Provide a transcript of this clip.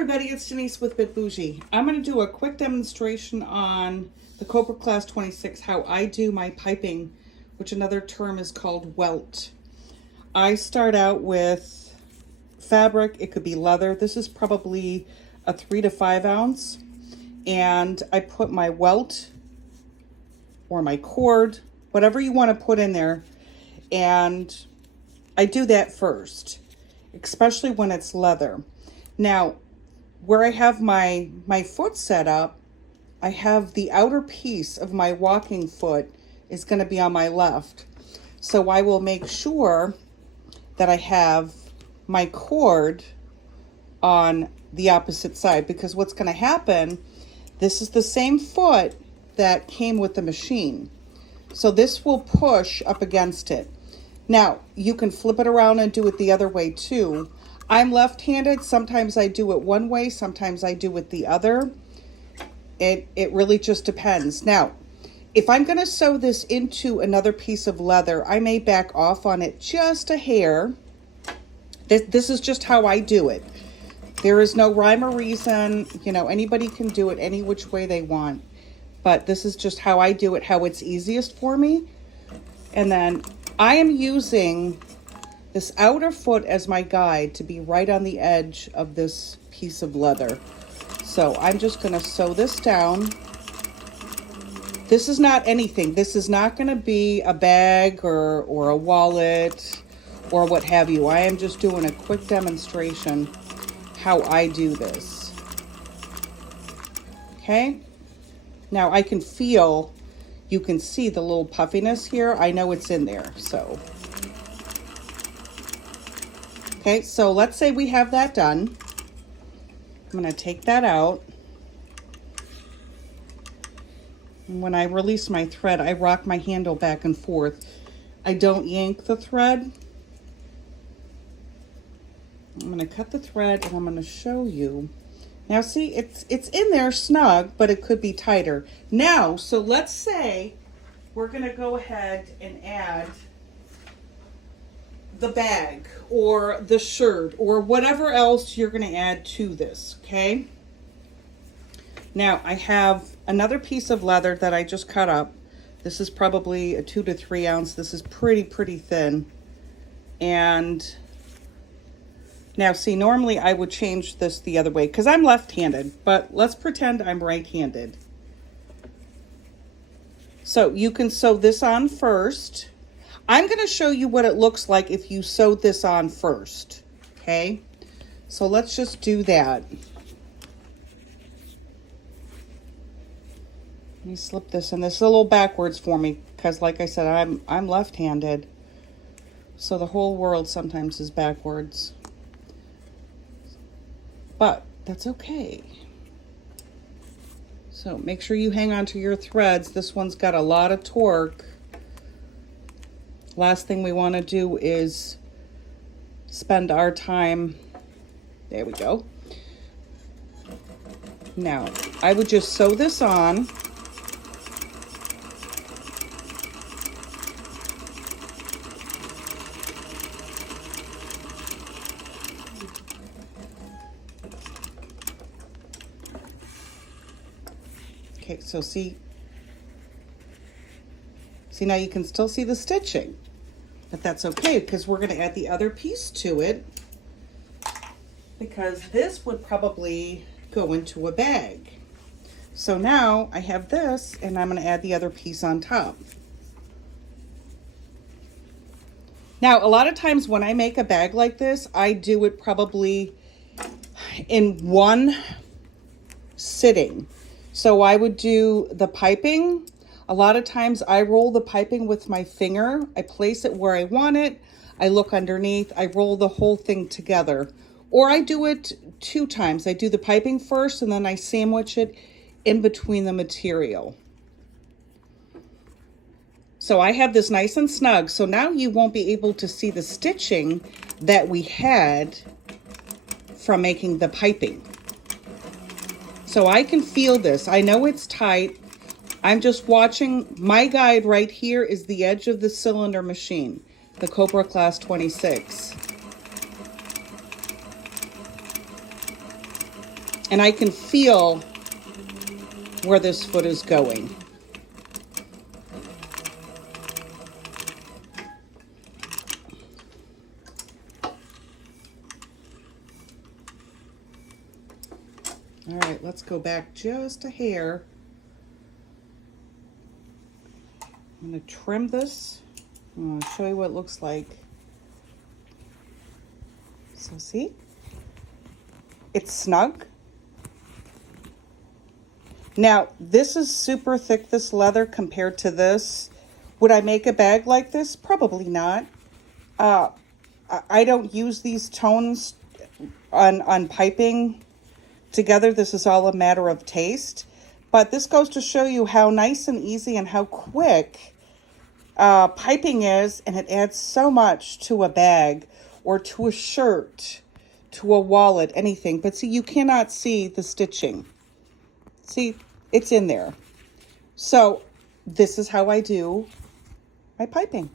everybody, it's Denise with Bit Bougie. I'm going to do a quick demonstration on the Cobra Class 26, how I do my piping, which another term is called welt. I start out with fabric, it could be leather. This is probably a 3 to 5 ounce. And I put my welt or my cord, whatever you want to put in there. And I do that first, especially when it's leather. Now, where I have my foot set up, I have the outer piece of my walking foot is going to be on my left. So I will make sure that I have my cord on the opposite side, because what's going to happen, this is the same foot that came with the machine. So this will push up against it. Now, you can flip it around and do it the other way too. I'm left-handed. Sometimes I do it one way, sometimes I do it the other. It really just depends. Now, if I'm going to sew this into another piece of leather, I may back off on it just a hair. This is just how I do it. There is no rhyme or reason. You know, anybody can do it any which way they want. But this is just how I do it, how it's easiest for me. And then I am using this outer foot as my guide to be right on the edge of this piece of leather. So I'm just going to sew this down. This is not anything. This is not going to be a bag or a wallet or what have you. I am just doing a quick demonstration how I do this. Okay? Now I can feel, you can see the little puffiness here. I know it's in there, so. Okay, so let's say we have that done. I'm going to take that out. And when I release my thread, I rock my handle back and forth. I don't yank the thread. I'm going to cut the thread and I'm going to show you. Now see, it's in there snug, but it could be tighter. Now, so let's say we're going to go ahead and add the bag or the shirt or whatever else you're going to add to this, okay? Now, I have another piece of leather that I just cut up. This is probably a 2 to 3 ounce. This is pretty thin. And now, see, normally I would change this the other way because I'm left-handed, but let's pretend I'm right-handed. So you can sew this on first. I'm going to show you what it looks like if you sewed this on first, okay? So let's just do that. Let me slip this in. This is a little backwards for me because, like I said, I'm left-handed. So the whole world sometimes is backwards. But that's okay. So make sure you hang on to your threads. This one's got a lot of torque. Last thing we want to do is spend our time. There we go. Now, I would just sew this on. Okay, so see now you can still see the stitching. But that's okay because we're going to add the other piece to it, because this would probably go into a bag. So now I have this and I'm going to add the other piece on top. Now, a lot of times when I make a bag like this, I do it probably in one sitting. So I would do the piping. A lot of times I roll the piping with my finger. I place it where I want it. I look underneath. I roll the whole thing together. Or I do it 2 times. I do the piping first and then I sandwich it in between the material. So I have this nice and snug. So now you won't be able to see the stitching that we had from making the piping. So I can feel this. I know it's tight. I'm just watching. My guide right here is the edge of the cylinder machine, the Cobra Class 26. And I can feel where this foot is going. All right, let's go back just a hair. I'm going to trim this. I'm going to show you what it looks like. So see? It's snug. Now, this is super thick, this leather, compared to this. Would I make a bag like this? Probably not. I don't use these tones on piping together. This is all a matter of taste. But this goes to show you how nice and easy and how quick piping is, and it adds so much to a bag or to a shirt, to a wallet, anything. But see, you cannot see the stitching. See, it's in there. So this is how I do my piping.